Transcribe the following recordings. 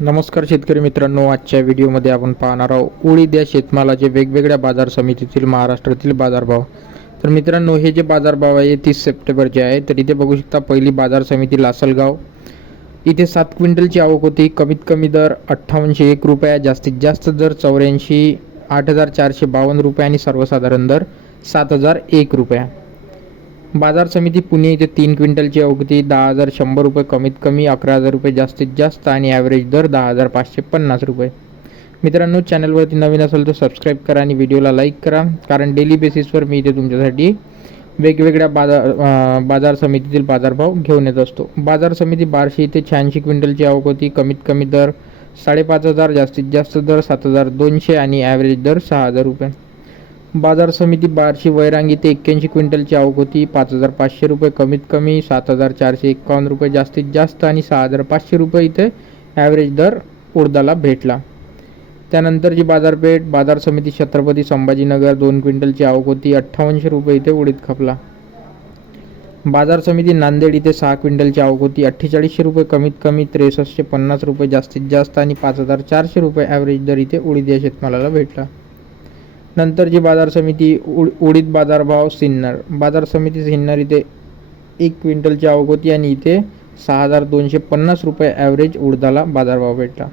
नमस्कार शेतकरी मित्रांनो आजच्या व्हिडिओमध्ये आपण पाहणार आहोत उडीद या शेतमालाचे वेगवेगळ्या बाजार समितीतील महाराष्ट्रातील बाजारभाव. तर मित्रांनो हे जे बाजारभाव आहे तीस सप्टेंबरचे आहे तर इथे बघू शकता पहिली बाजार समिती लासलगाव. इथे सात क्विंटलची आवक होती कमीत कमी दर अठ्ठावनशे एक रुपया जास्तीत जास्त दर चौऱ्याऐंशी आठ हजार चारशे बावन्न रुपये आणि सर्वसाधारण दर सात हजार एक रुपया. बाजार समिती पुणे इथे तीन क्विंटलची अवगती दहा हजार शंभर रुपये कमीत कमी अकरा हजार रुपये जास्तीत जास्त आणि ॲव्हरेज दर दहा हजार पाचशे पन्नास रुपये. मित्रांनो चॅनलवरती नवीन असेल तर सबस्क्राईब करा आणि व्हिडिओला लाईक करा. कारण डेली बेसिसवर मी इथे तुमच्यासाठी वेगवेगळ्या बाजार बाजार समितीतील बाजारभाव घेऊन येत असतो. बाजार समिती बारशे इथे शहाऐंशी क्विंटलची आवक होती. कमीत कमी दर साडेपाच हजार जास्तीत जास्त दर सात हजार दोनशे आणि ॲव्हरेज दर सहा हजार रुपये. बाजार समिती बारशी वैरांगी ते एक्क्याऐंशी क्विंटलची आवक होती. पाच हजार पाचशे रुपये कमीत कमी सात हजार चारशे एकावन्न रुपये जास्तीत जास्त आणि सहा हजार पाचशे रुपये इथे ॲव्हरेज दर उडदाला भेटला. त्यानंतरची बाजारपेठ बाजार समिती छत्रपती संभाजीनगर दोन क्विंटलची आवक होती अठ्ठावन्नशे रुपये इथे उडीद खपला. बाजार समिती नांदेड इथे सहा क्विंटलची आवक होती अठ्ठेचाळीसशे रुपये कमीत कमी त्रेसष्टशे पन्नास रुपये जास्तीत जास्त आणि पाच हजार चारशे रुपये ॲव्हरेज दर इथे उडीद या शेतमालाला भेटला. नंतरची बाजार समिती उड उडीद बाजारभाव सिन्नर बाजार समिती सिन्नर इथे एक क्विंटलची अवगोती आणि इथे सहा हजार दोनशे पन्नास रुपये ॲव्हरेज उडदाला बाजारभाव भेटला.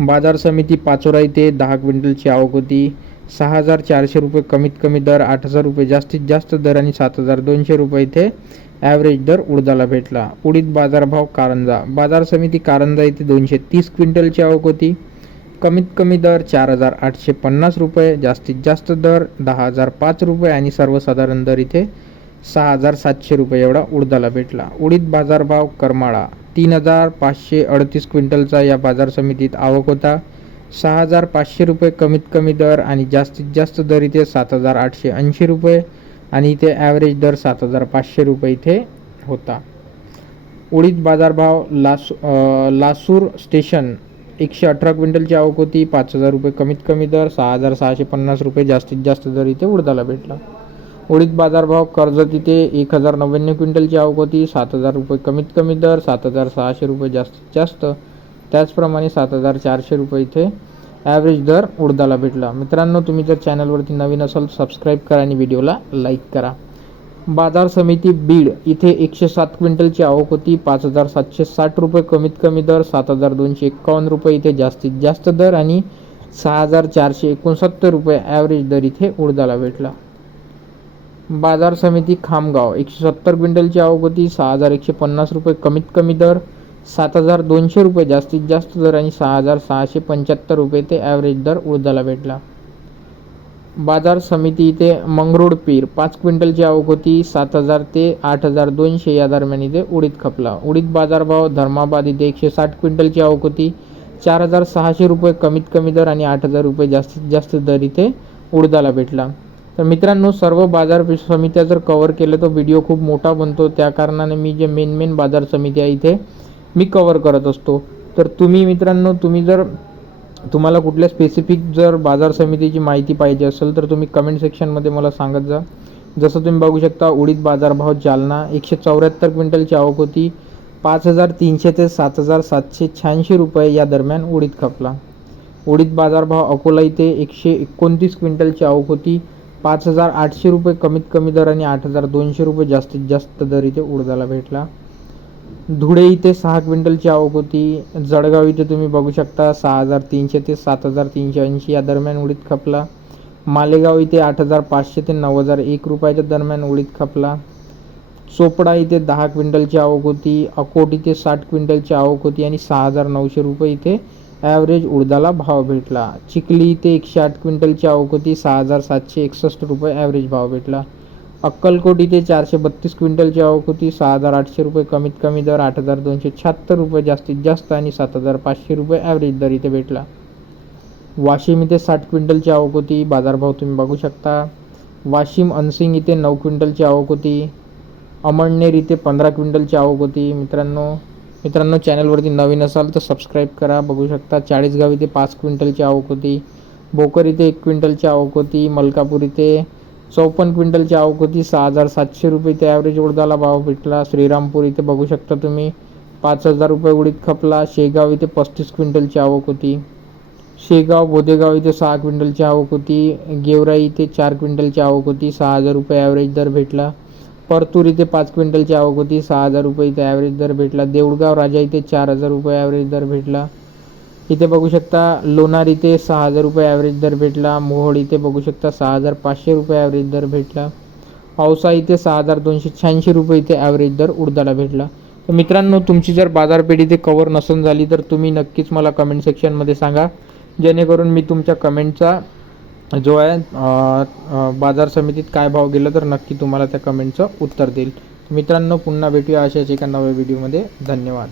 बाजार समिती पाचोरा इथे दहा क्विंटलची आवक होती सहा हजार चारशे रुपये कमीत कमी दर आठ हजार रुपये जास्तीत जास्त दर आणि सात हजार दोनशे रुपये इथे ॲव्हरेज दर उडदाला भेटला. उडीद बाजारभाव कारंजा बाजार समिती कारंजा इथे दोनशे तीस क्विंटलची आवक होती कमीत कमी दर चार हजार आठशे पन्नास रुपये जास्तीत जास्त दर दहा हजार पाच रुपये आणि सर्वसाधारण दर इथे सहा हजार सातशे रुपये एवढा उडदाला भेटला. उडीद बाजारभाव करमाळा. तीन हजार पाचशे अडतीस क्विंटलचा या बाजार समितीत आवक होता. सहा हजार पाचशे रुपये कमीत कमी दर आणि जास्तीत जास्त दर इथे सात हजार आठशे ऐंशी रुपये आणि इथे ॲव्हरेज दर सात हजार पाचशे रुपये इथे होता. उडीद बाजारभाव लास लासूर स्टेशन एकशे अठरा क्विंटलची आवक होती. पाच हजार रुपये कमीत कमी दर सहा हजार सहाशे पन्नास रुपये जास्तीत जास्त दर इथे उडदाला भेटला. उडीद बाजारभाव कर्जत इथे एक हजार नव्याण्णव क्विंटलची आवक होती. सात हजार रुपये कमीत कमी दर सात हजार सहाशे रुपये जास्तीत जास्त. त्याचप्रमाणे सात हजार चारशे रुपये इथे ॲव्हरेज दर उडदाला भेटला. मित्रांनो तुम्ही जर चॅनलवरती नवीन असाल सबस्क्राईब करा आणि व्हिडिओला लाईक करा. बाजार समिती बीड इथे एकशे सात क्विंटलची आवक होती. पाच हजार सातशे साठ रुपये कमीत कमी दर सात हजार दोनशे एक्कावन्न रुपये इथे जास्तीत जास्त दर आणि सहा हजार चारशे एकोणसत्तर रुपये ॲव्हरेज दर इथे उडदाला भेटला. बाजार समिती खामगाव एकशे सत्तर क्विंटलची आवक होती. सहा हजार एकशे पन्नास रुपये कमीत कमी दर सात हजार दोनशे रुपये जास्तीत जास्त दर आणि सहा हजार सहाशे पंच्याहत्तर रुपये ते ॲव्हरेज दर उडदाला भेटला. बाजार समिती इथे मंगरुळ पीर पाच क्विंटलची आवक होती सात हजार ते आठ हजार दोनशे या दरम्यान इथे उडीद खपला. उडीद बाजारभाव धर्माबाद इथे एकशे साठ क्विंटलची आवक होती. चार हजार सहाशे रुपये कमीत कमी दर आणि आठ हजार रुपये जास्तीत जास्त दर इथे उडदाला भेटला. तर मित्रांनो सर्व बाजार समित्या जर कवर केलं तर व्हिडिओ खूप मोठा बनतो. त्या कारणाने मी जे मेन मेन बाजार समिती आहे इथे मी कवर करत असतो. तर तुम्ही मित्रांनो तुम्ही जर तुम्हाला कुठल्या स्पेसिफिक जर बाजार समितीची माहिती पाहिजे असेल तर तुम्ही कमेंट सेक्शनमध्ये मला सांगत जा. जसं तुम्ही बघू शकता उडीद बाजारभाव जालना एकशे चौऱ्याहत्तर क्विंटलची आवक होती. पाच हजार तीनशे ते सात हजार सातशे शहाऐंशी रुपये या दरम्यान उडीद खपला. उडीद बाजारभाव अकोला इथे एकशे एकोणतीस क्विंटलची आवक होती. पाच हजार आठशे रुपये कमीत कमी दर आणि आठ हजार दोनशे रुपये जास्तीत जास्त दर इथे उडदाला भेटला. धुळे इथे सहा क्विंटलची आवक होती. जळगाव इथे तुम्ही बघू शकता सहा हजार तीनशे ते सात हजार तीनशे ऐंशी या दरम्यान उडीद खपला. मालेगाव इथे आठ हजार पाचशे ते नऊ हजार एक रुपयाच्या दरम्यान उडीद खपला. चोपडा इथे दहा क्विंटलची आवक होती. अकोट इथे साठ क्विंटलची आवक होती आणि सहा हजार नऊशे रुपये इथे ॲव्हरेज उडदाला भाव भेटला. चिखली इथे एकशे आठ क्विंटलची आवक होती. सहा हजार सातशे एकसष्ट रुपये ॲव्हरेज भाव भेटला. अक्कलकोट इथे चारशे बत्तीस क्विंटलची आवक होती. सहा हजार आठशे रुपये कमीत कमी दर आठ हजार दोनशे शहात्तर रुपये जास्तीत जास्त आणि सात हजार पाचशे रुपये ॲव्हरेज दर इथे भेटला. वाशिम इथे साठ क्विंटलची आवक होती. बाजारभाव तुम्ही बघू शकता. वाशिम अनसिंग इथे नऊ क्विंटलची आवक होती. अमळनेर इथे पंधरा क्विंटलची आवक होती. मित्रांनो मित्रांनो चॅनलवरती नवीन असाल तर सबस्क्राईब करा. बघू शकता चाळीसगाव इथे पाच क्विंटलची आवक होती. भोकर इथे एक क्विंटलची आवक होती. मलकापूर इथे चौपन्न क्विंटलची आवक होती. सहा हजार सातशे रुपये ते ॲव्हरेज उडदाला भाव भेटला. श्रीरामपूर इथे बघू शकता तुम्ही. पाच हजार रुपये उडीद खपला. शेगाव इथे पस्तीस क्विंटलची आवक होती. शेगाव बोदेगाव इथे सहा क्विंटलची आवक होती. गेवराई इथे चार क्विंटलची आवक होती. सहा हजार रुपये ॲव्हरेज दर भेटला. परतूर इथे पाच क्विंटलची आवक होती. सहा हजार रुपये इथे ॲव्हरेज दर भेटला. देऊळगाव राजा इथे चार हजार रुपये ॲव्हरेज दर भेटला. इथे बघू शकता लोणार इथे सहा हजार रुपये ॲव्हरेज दर भेटला. मोहोळ इथे बघू शकता सहा हजार पाचशे रुपये ॲव्हरेज दर भेटला. औसा इथे सहा हजार दोनशे शहाऐंशी रुपये इथे ॲव्हरेज दर उडदाला भेटला. तर मित्रांनो तुमची जर बाजारपेठ इथे कवर नसून झाली तर तुम्ही नक्कीच मला कमेंट सेक्शनमध्ये सांगा. जेणेकरून मी तुमच्या कमेंटचा जो आहे बाजार समितीत काय भाव गेला तर नक्की तुम्हाला त्या कमेंटचं उत्तर देईल. मित्रांनो पुन्हा भेटूया अशाच एका नव्या व्हिडिओमध्ये धन्यवाद.